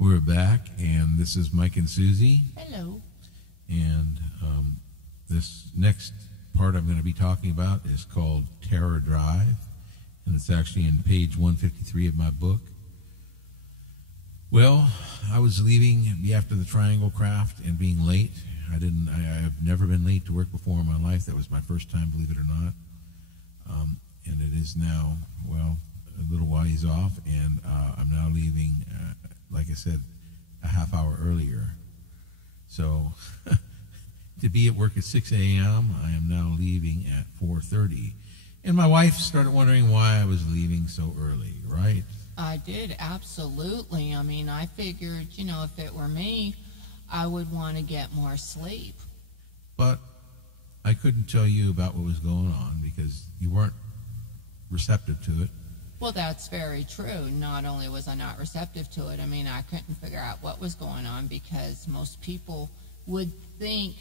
We're back, and this is Mike and Suzie. Hello. And this next part I'm going to be talking about is called Terror Drive, and it's actually in page 153 of my book. Well, I was leaving after the Triangle Craft and being late. I've never been late to work before in my life. That was my first time, believe it or not. And it is now, well, a little ways off, and I'm now leaving, like I said, a half hour earlier. So to be at work at 6 a.m., I am now leaving at 4:30. And my wife started wondering why I was leaving so early, right? I did, absolutely. I mean, I figured, if it were me, I would want to get more sleep. But I couldn't tell you about what was going on because you weren't receptive to it. Well, that's very true. Not only was I not receptive to it, I mean, I couldn't figure out what was going on because most people would think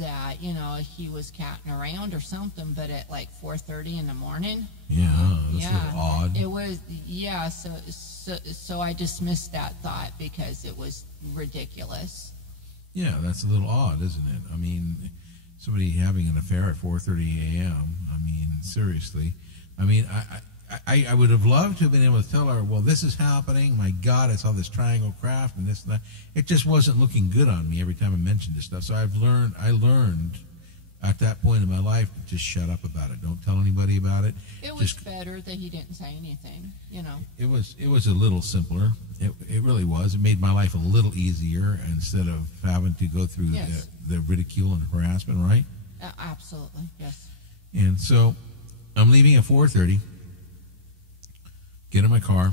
that, he was catting around or something, but at like 4:30 in the morning. Yeah, that's a little odd. It was, yeah, so I dismissed that thought because it was ridiculous. Yeah, that's a little odd, isn't it? I mean, somebody having an affair at 4:30 a.m., I mean, seriously. I mean, I would have loved to have been able to tell her, well, this is happening. My God, I saw this Triangle Craft and this and that. It just wasn't looking good on me every time I mentioned this stuff. So I learned at that point in my life to just shut up about it. Don't tell anybody about it. It was better that he didn't say anything, It was a little simpler. It really was. It made my life a little easier instead of having to go through the ridicule and harassment, right? Absolutely, yes. And so I'm leaving at 4:30. Get in my car,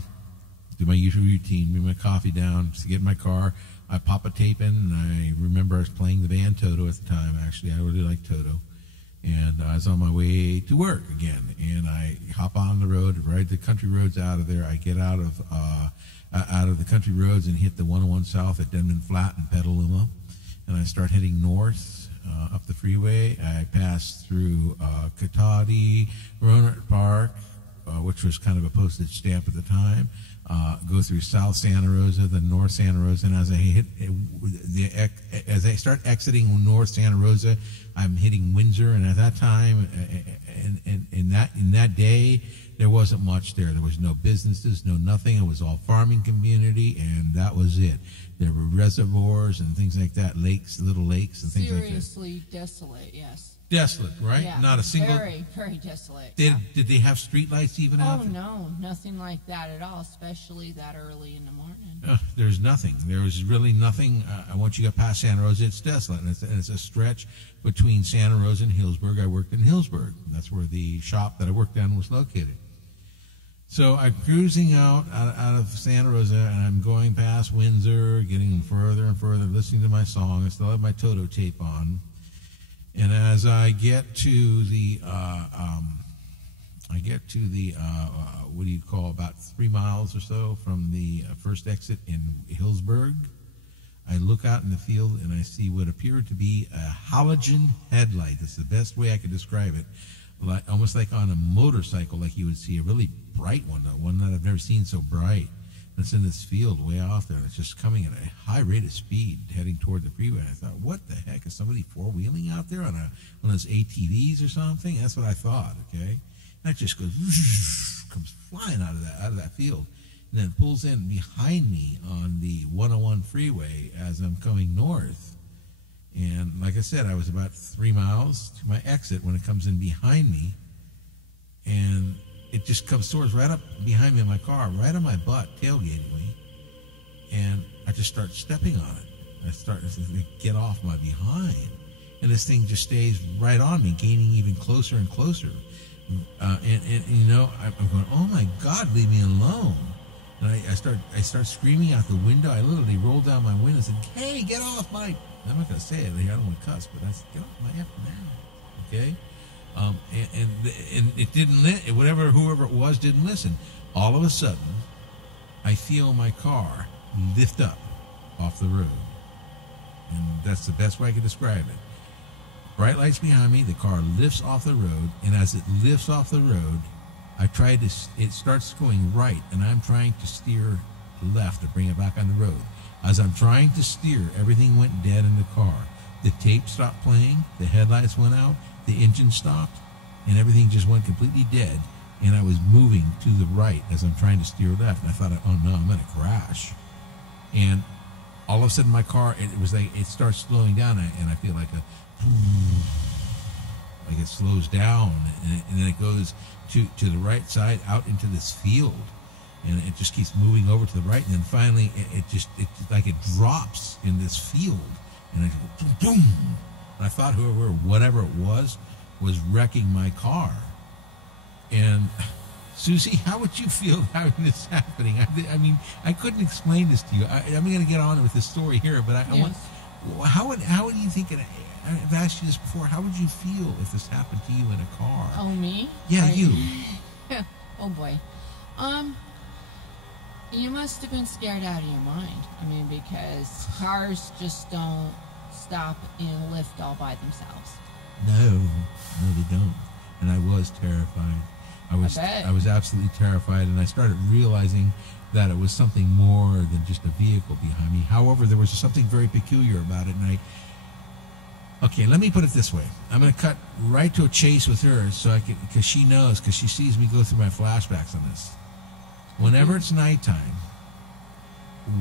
do my usual routine, bring my coffee down, get in my car. I pop a tape in, and I remember I was playing the band Toto at the time. Actually, I really liked Toto. And I was on my way to work again, and I hop on the road, ride the country roads out of there. I get out of the country roads and hit the 101 South at Denman Flat and Petaluma, and I start heading north up the freeway. I pass through Katati, Roanoke Park, which was kind of a postage stamp at the time, go through South Santa Rosa, then North Santa Rosa, and as I start exiting North Santa Rosa, I'm hitting Windsor, and at that time, in that day, there wasn't much there. There was no businesses, no nothing. It was all farming community, and that was it. There were reservoirs and things like that, little lakes and things like that. Seriously desolate, yes. Desolate, right? Yeah, Not a single. Very, very desolate. Did they have street lights even out there? Oh no, nothing like that at all, especially that early in the morning. There's nothing. There was really nothing. Once you get past Santa Rosa, it's desolate, and it's a stretch between Santa Rosa and Hillsburg. I worked in Hillsburg. That's where the shop that I worked in was located. So I'm cruising out of Santa Rosa, and I'm going past Windsor, getting further and further, listening to my song. I still have my Toto tape on. And as I get to the, what do you call, about 3 miles or so from the first exit in Hillsburg, I look out in the field and I see what appeared to be a halogen headlight. That's the best way I could describe it. Almost like on a motorcycle, like you would see a really bright one that I've never seen so bright. It's in this field way off there, and it's just coming at a high rate of speed heading toward the freeway. And I thought, what the heck? Is somebody four-wheeling out there on one of those ATVs or something? That's what I thought, okay? And it just goes, comes flying out of that field, and then pulls in behind me on the 101 freeway as I'm coming north. And like I said, I was about 3 miles to my exit when it comes in behind me, and it just soars right up behind me in my car, right on my butt, tailgating me. And I just start stepping on it. I start to get off my behind. And this thing just stays right on me, gaining even closer and closer. I'm going, oh my God, leave me alone. And I start screaming out the window. I literally rolled down my window and said, hey, get off my, I'm not going to say it, I don't want to cuss, but I said, get off my effing now, okay? And it didn't, whoever it was didn't listen. All of a sudden, I feel my car lift up off the road. And that's the best way I can describe it. Bright lights behind me, the car lifts off the road, and as it lifts off the road, it starts going right, and I'm trying to steer left to bring it back on the road. As I'm trying to steer, everything went dead in the car. The tape stopped playing, the headlights went out, the engine stopped, and everything just went completely dead. And I was moving to the right as I'm trying to steer left. And I thought, oh no, I'm going to crash. And all of a sudden my car, it was like, it starts slowing down, and I feel like it slows down, and then it goes to the right side out into this field. And it just keeps moving over to the right, and then finally it like it drops in this field, and it goes boom. And I thought whatever it was wrecking my car. And Susie, how would you feel having this happening? I mean, I couldn't explain this to you. I'm going to get on with this story here, but I want, how would you think it? I've asked you this before. How would you feel if this happened to you in a car? Oh, me? Yeah, you. Oh boy. You must have been scared out of your mind. I mean, because cars just don't stop and lift all by themselves. No, they don't. And I was terrified. I was absolutely terrified, and I started realizing that it was something more than just a vehicle behind me. However, there was something very peculiar about it, and okay, let me put it this way. I'm going to cut right to a chase with her, because she knows, because she sees me go through my flashbacks on this. Whenever it's nighttime,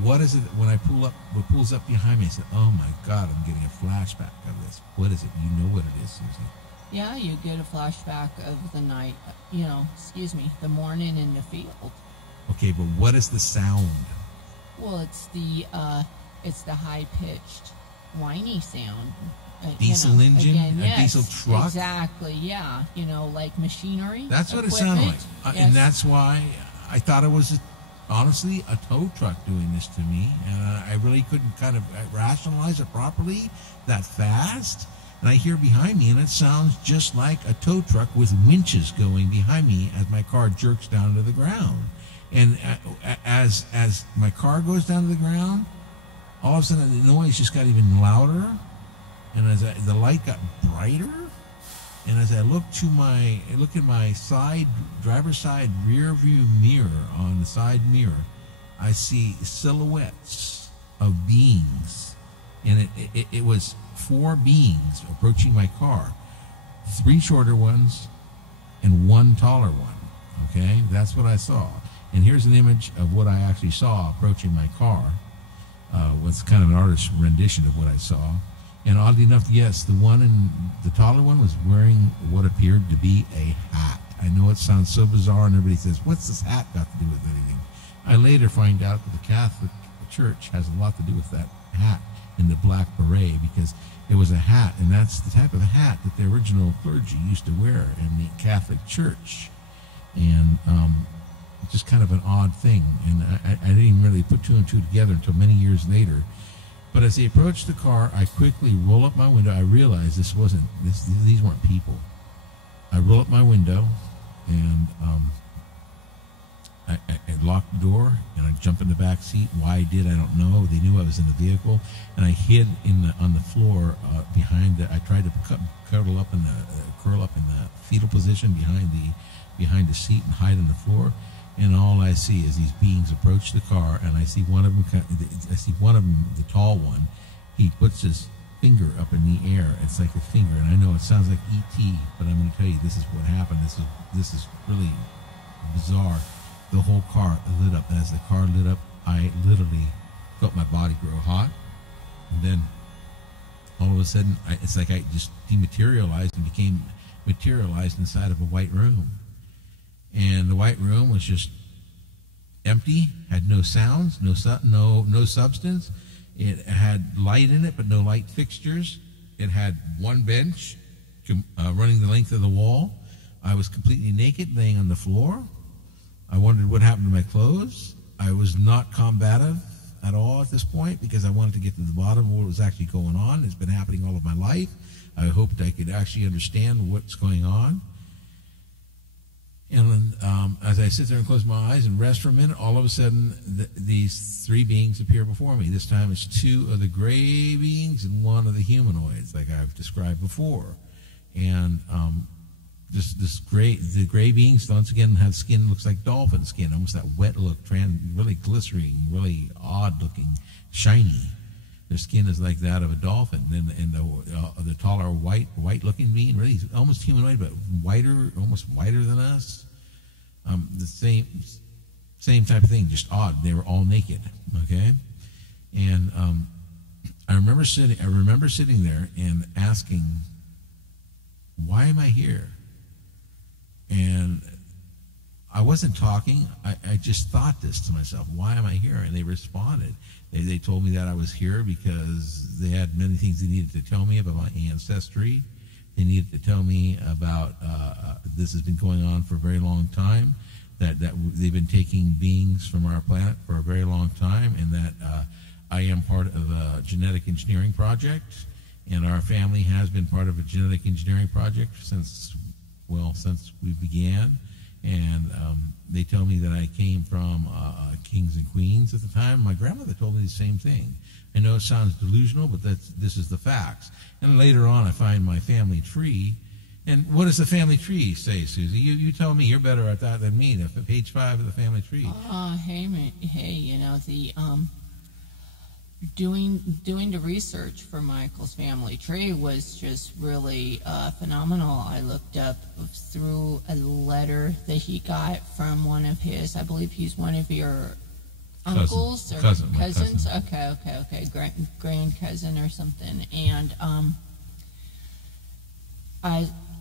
what is it when I pull up? What pulls up behind me? I said, "Oh my God, I'm getting a flashback of this. What is it? You know what it is, Susie?" Yeah, you get a flashback of the night. The morning in the field. Okay, but what is the sound? Well, it's the high pitched, whiny sound. Diesel engine, again, a diesel truck. Exactly. Yeah. Like machinery. That's what it sounded like, and that's why I thought it was honestly a tow truck doing this to me, and I really couldn't kind of rationalize it properly that fast. And I hear behind me, and it sounds just like a tow truck with winches going behind me as my car jerks down to the ground. And as my car goes down to the ground, all of a sudden the noise just got even louder, and as the light got brighter, and as I look in my driver's side rear view mirror on the side mirror, I see silhouettes of beings, and it was 4 beings approaching my car, 3 shorter ones and 1 taller one. Okay, that's what I saw. And here's an image of what I actually saw approaching my car. Was kind of an artist's rendition of what I saw. And oddly enough, yes, the taller one was wearing what appeared to be a hat. I know it sounds so bizarre, and everybody says, "What's this hat got to do with anything?" I later find out that the Catholic Church has a lot to do with that hat in the black beret, because it was a hat, and that's the type of hat that the original clergy used to wear in the Catholic Church. And it's just kind of an odd thing, and I didn't even really put 2 and 2 together until many years later. But as they approached the car, I quickly roll up my window. I realized these weren't people. I roll up my window, and I locked the door, and I jump in the back seat. Why I did, I don't know. They knew I was in the vehicle, and I hid on the floor behind I tried to curl up in the fetal position behind the seat and hide on the floor. And all I see is these beings approach the car, and I see one of them, the tall one. He puts his finger up in the air. It's like a finger, and I know it sounds like E.T., but I'm going to tell you, this is what happened. This is really bizarre. The whole car lit up. As the car lit up, I literally felt my body grow hot, and then all of a sudden, it's like I just dematerialized and became materialized inside of a white room. And the white room was just empty, had no sounds, no substance. It had light in it, but no light fixtures. It had 1 bench running the length of the wall. I was completely naked, laying on the floor. I wondered what happened to my clothes. I was not combative at all at this point, because I wanted to get to the bottom of what was actually going on. It's been happening all of my life. I hoped I could actually understand what's going on. And as I sit there and close my eyes and rest for a minute, all of a sudden, these 3 beings appear before me. This time it's 2 of the gray beings and 1 of the humanoids, like I've described before. And the gray beings once again have skin looks like dolphin skin, almost that wet look, really glistening, really odd looking, shiny. Their skin is like that of a dolphin, and the taller white looking being, really almost humanoid, but whiter, almost whiter than us. The same type of thing, just odd. They were all naked. Okay, and I remember sitting there and asking, why am I here? And I wasn't talking. I just thought this to myself. Why am I here? And they responded. They told me that I was here because they had many things they needed to tell me about my ancestry. They needed to tell me about this has been going on for a very long time, that they've been taking beings from our planet for a very long time, and that I am part of a genetic engineering project, and our family has been part of a genetic engineering project since we began. And they tell me that I came from kings and queens at the time. My grandmother told me the same thing. I know it sounds delusional, but this is the facts. And later on, I find my family tree. And what does the family tree say, Suzie? You tell me. You're better at that than me. Page 5 of the family tree. Doing the research for Michael's family tree was just really phenomenal. I looked up through a letter that he got from one of his, I believe he's one of your uncles or cousins. Okay, grand cousin or something.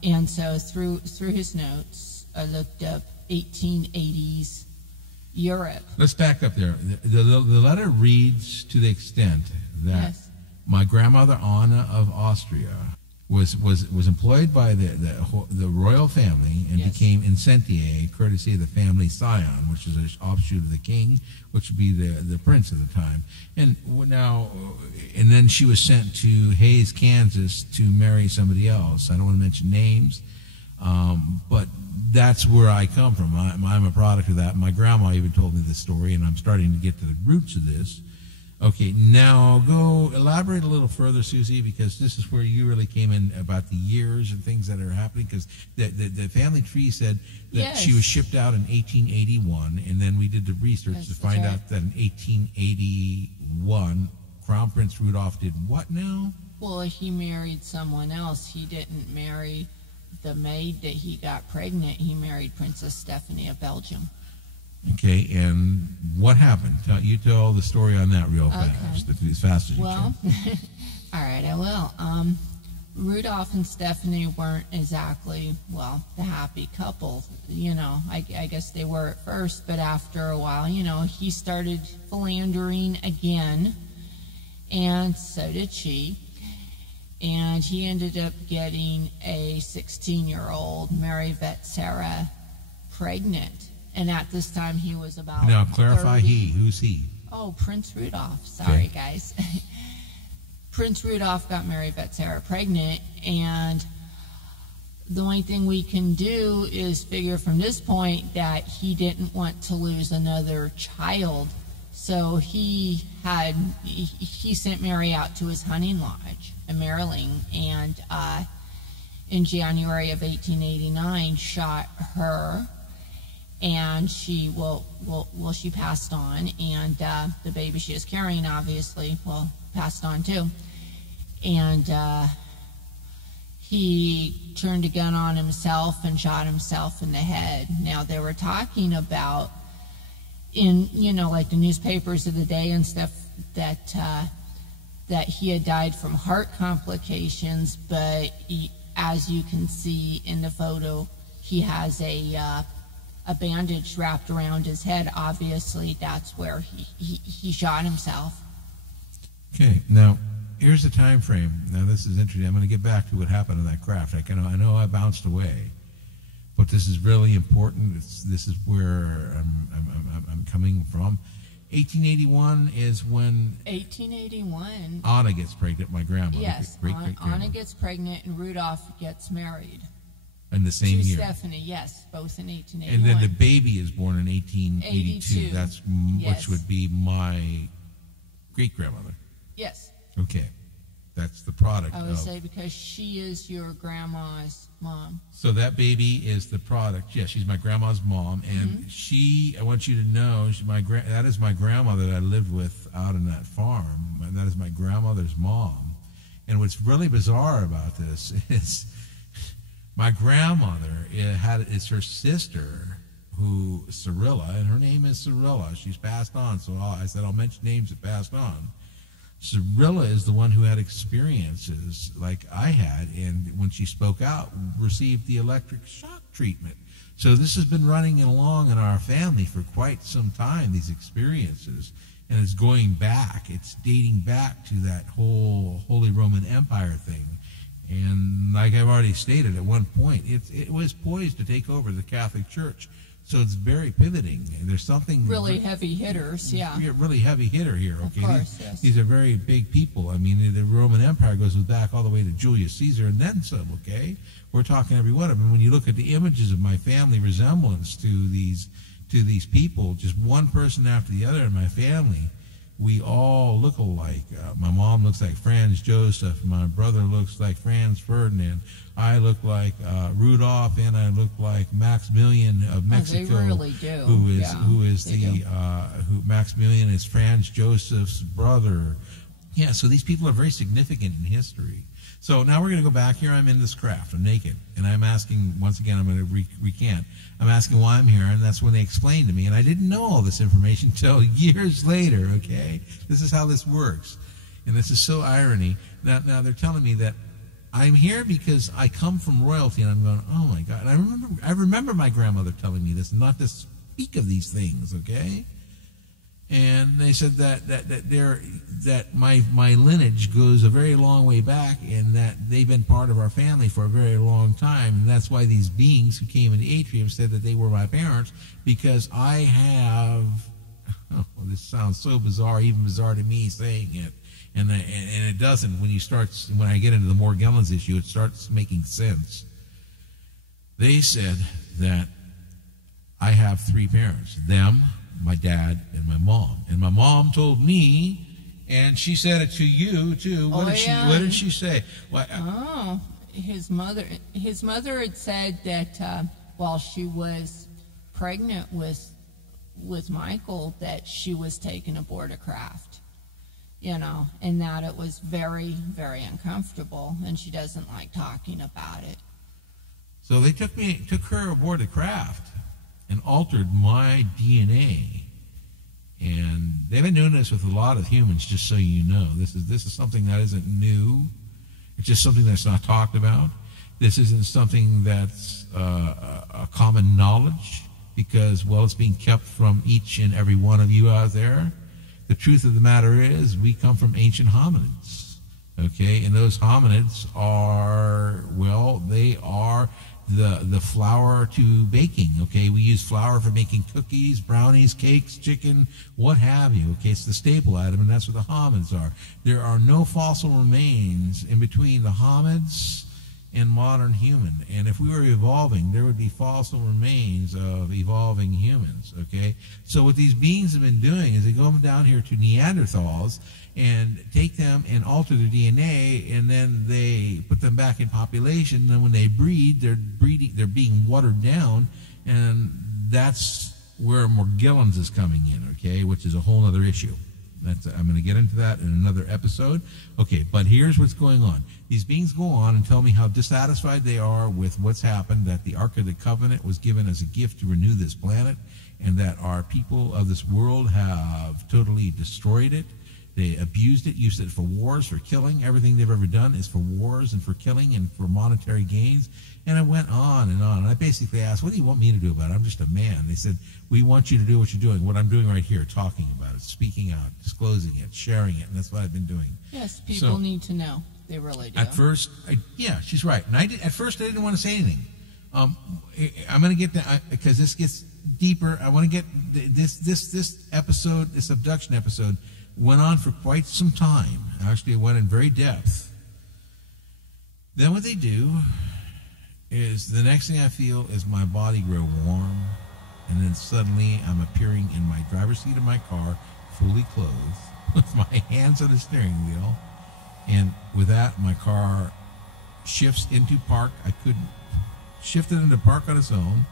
And so through his notes, I looked up 1880s Europe. Let's back up there. The letter reads to the extent that my grandmother Anna of Austria was employed by the royal family and became incentiae, courtesy of the family scion, which is an offshoot of the king, which would be the prince at the time. And then she was sent to Hayes, Kansas, to marry somebody else. I don't want to mention names, but that's where I come from. I'm a product of that. My grandma even told me this story, and I'm starting to get to the roots of this. Okay, now go elaborate a little further, Suzie, because this is where you really came in about the years and things that are happening, because the family tree said that she was shipped out in 1881, and then we did the research to find out that in 1881, Crown Prince Rudolph did what now? Well, he married someone else. He didn't marry the maid that he got pregnant. He married Princess Stephanie of Belgium. Okay, and what happened? You tell the story on that real fast, as fast as you can. All right, I will. Rudolph and Stephanie weren't exactly, the happy couple. I guess they were at first, but after a while, he started philandering again, and so did she. And he ended up getting a 16-year-old Mary Vetsera pregnant. And at this time, he was about Now, clarify 30. he. Who's he? Oh, Prince Rudolph. Sorry, guys. Prince Rudolph got Mary Vetsera pregnant, and the only thing we can do is figure from this point that he didn't want to lose another child. So he sent Mary out to his hunting lodge in Maryland, and in January of 1889, shot her. And she she passed on, and the baby she was carrying obviously passed on too. And he turned a gun on himself and shot himself in the head. Now they were talking about in like the newspapers of the day and stuff that he had died from heart complications, but as you can see in the photo, he has a bandage wrapped around his head. Obviously, that's where he shot himself. Okay, now here's the time frame. Now this is interesting. I'm going to get back to what happened in that craft. I know I bounced away, but this is really important. This is where I'm coming from. 1881 is when 1881 Anna gets pregnant. My grandma. Yes, Anna gets pregnant and Rudolph gets married. In the same year. Stephanie, yes, both in 1881. And then the baby is born in 1882. 82. Which would be my great-grandmother. Yes. Okay. That's the product. I would say because she is your grandma's mom. So that baby is the product. Yeah, she's my grandma's mom, and I want you to know, that is my grandmother that I lived with out on that farm, and that is my grandmother's mom. And what's really bizarre about this is my grandmother is her sister, who Cirilla, and her name is Cirilla. She's passed on, so I said I'll mention names that passed on. Cirilla is the one who had experiences like I had, and when she spoke out, received the electric shock treatment. So this has been running along in our family for quite some time, these experiences, and it's going back. It's dating back to that whole Holy Roman Empire thing. And like I've already stated, at one point, it was poised to take over the Catholic Church. So it's very pivoting. And there's something really heavy hitters, yeah. Really heavy hitter here, okay? Of course, yes. These are very big people. I mean, the Roman Empire goes back all the way to Julius Caesar and then some, okay? We're talking every one of them. When you look at the images of my family resemblance to these people, just one person after the other in my family, we all look alike. My mom looks like Franz Joseph. My brother looks like Franz Ferdinand. I look like Rudolph, and I look like Maximilian of Mexico. They really do. Maximilian is Franz Joseph's brother. Yeah, so these people are very significant in history. So now we're going to go back here. I'm in this craft. I'm naked. And I'm asking, once again, I'm going to recant. I'm asking why I'm here, and that's when they explained to me. And I didn't know all this information until years later, okay? This is how this works. And this is so irony. Now they're telling me that I'm here because I come from royalty, and I'm going, oh, my God. And I remember my grandmother telling me this, not to speak of these things, okay? And they said that my lineage goes a very long way back, and that they've been part of our family for a very long time. And that's why these beings who came in the atrium said that they were my parents, because I have, this sounds so bizarre, even bizarre to me saying it, and it doesn't. When I get into the Morgellons issue, it starts making sense. They said that I have three parents, them, my dad, and my mom. And my mom told me, and she said it to you too. What did she say? His mother had said that while she was pregnant with Michael, that she was taken aboard a craft, and that it was very, very uncomfortable, and she doesn't like talking about it. So they took her aboard the craft and altered my DNA. And they've been doing this with a lot of humans, just so you know. This is something that isn't new. It's just something that's not talked about. This isn't something that's a common knowledge because, well, it's being kept from each and every one of you out there. The truth of the matter is we come from ancient hominids, okay? And those hominids are, well, they are the flour to baking, okay? We use flour for making cookies, brownies, cakes, chicken, what have you, okay? It's the staple item, and that's what the hominids are. There are no fossil remains in between the hominids and modern human. And if we were evolving, there would be fossil remains of evolving humans, okay? So what these beings have been doing is they go down here to Neanderthals and take them and alter their DNA, and then they put them back in population. And then when they breed, they're being watered down, and that's where Morgellons is coming in, okay, which is a whole other issue. I'm going to get into that in another episode. Okay, but here's what's going on. These beings go on and tell me how dissatisfied they are with what's happened, that the Ark of the Covenant was given as a gift to renew this planet, and that our people of this world have totally destroyed it. They abused it, used it for wars, for killing. Everything they've ever done is for wars and for killing and for monetary gains. And it went on and on. And I basically asked, what do you want me to do about it? I'm just a man. They said, we want you to do what you're doing, what I'm doing right here, talking about it, speaking out, disclosing it, sharing it. And that's what I've been doing. Yes, people need to know. They really do. At first, yeah, she's right. And at first, I didn't want to say anything. I'm going to get that, because this gets deeper. I want to get this episode, this abduction episode, went on for quite some time. Actually, it went in very depth. Then what they do is the next thing I feel is my body grow warm, and then suddenly I'm appearing in my driver's seat of my car, fully clothed, with my hands on the steering wheel, And with that, my car shifts into park. I couldn't shift it into park on its own.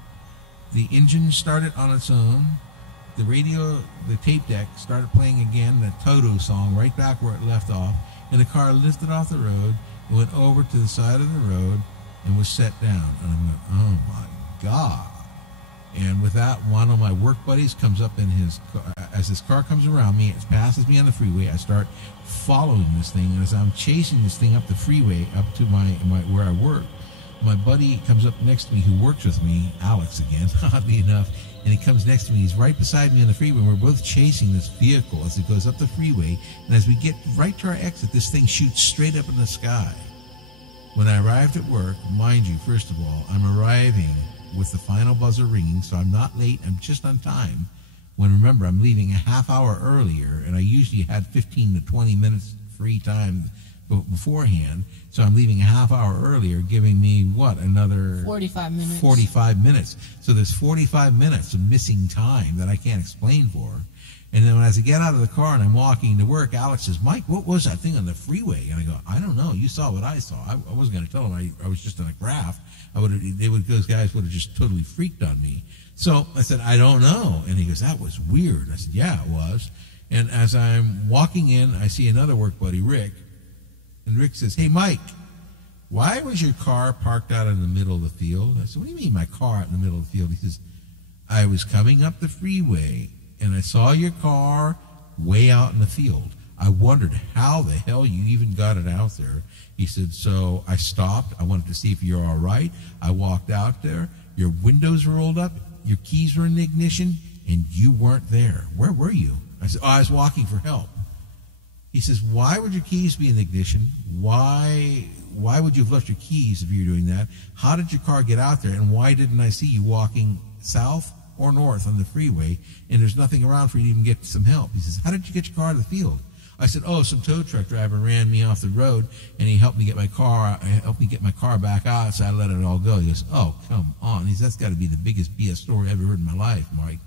The engine started on its own. The radio, the tape deck started playing again, the Toto song right back where it left off. And the car lifted off the road, and went over to the side of the road, and was set down. And I'm going, oh my God. And with that, one of my work buddies comes up in his car. As this car comes around me, it passes me on the freeway. I start following this thing, and as I'm chasing this thing up the freeway, up to my where I work, my buddy comes up next to me who works with me, Alex again, oddly enough, and he comes next to me. He's right beside me on the freeway, and we're both chasing this vehicle as it goes up the freeway. And as we get right to our exit, this thing shoots straight up in the sky. When I arrived at work, mind you, first of all, I'm arriving with the final buzzer ringing, so I'm not late, I'm just on time. When, remember, I'm leaving a half hour earlier, and I usually had 15 to 20 minutes free time beforehand, so I'm leaving a half hour earlier, giving me, what, another 45 minutes. 45 minutes. So there's 45 minutes of missing time that I can't explain for. And then as I get out of the car and I'm walking to work, Alex says, Mike, what was that thing on the freeway? And I go, I don't know. You saw what I saw. I wasn't going to tell him I was just on a graft. Those guys would have just totally freaked on me. So I said, I don't know. And he goes, that was weird. I said, yeah, it was. And as I'm walking in, I see another work buddy, Rick. And Rick says, hey, Mike, why was your car parked out in the middle of the field? I said, what do you mean my car out in the middle of the field? He says, I was coming up the freeway, and I saw your car way out in the field. I wondered how the hell you even got it out there. He said, so I stopped. I wanted to see if you're all right. I walked out there. Your windows were rolled up. Your keys were in the ignition, and you weren't there. Where were you? I said, I was walking for help. He says, why would your keys be in the ignition? Why would you have left your keys if you were doing that? How did your car get out there? And why didn't I see you walking south or north on the freeway, and there's nothing around for you to even get some help? He says, how did you get your car out of the field? I said, oh, some tow truck driver ran me off the road, and he helped me get my car back out, so I let it all go. He goes, oh, come on. He says, that's got to be the biggest BS story I've ever heard in my life, Mike.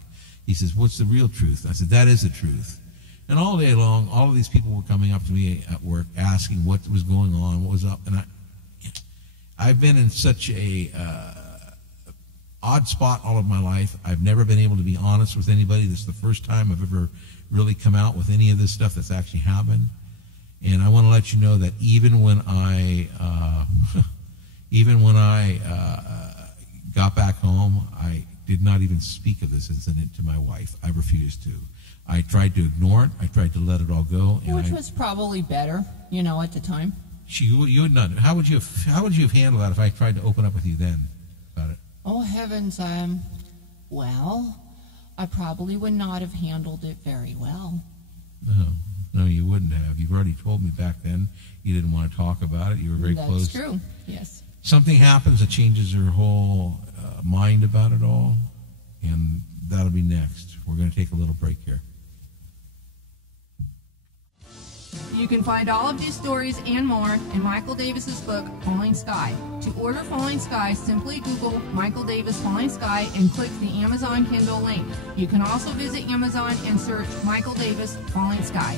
He says, what's the real truth? I said, that is the truth. And all day long, all of these people were coming up to me at work asking what was going on, what was up. And I've been in such a odd spot all of my life. I've never been able to be honest with anybody. This is the first time I've ever really come out with any of this stuff that's actually happened. And I want to let you know that even when I got back home, I did not even speak of this incident to my wife. I refused to. I tried to ignore it. I tried to let it all go. Which was probably better, at the time. You would not. How would you have handled that if I tried to open up with you then about it? Oh heavens, well, I probably would not have handled it very well. No, you wouldn't have. You've already told me back then you didn't want to talk about it. You were very close. That's true. Yes. Something happens that changes your whole mind about it all, and that'll be next. We're going to take a little break here. You can find all of these stories and more in Michael Davis's book, Falling Sky. To order Falling Sky, simply Google Michael Davis Falling Sky and click the Amazon Kindle link. You can also visit Amazon and search Michael Davis Falling Sky.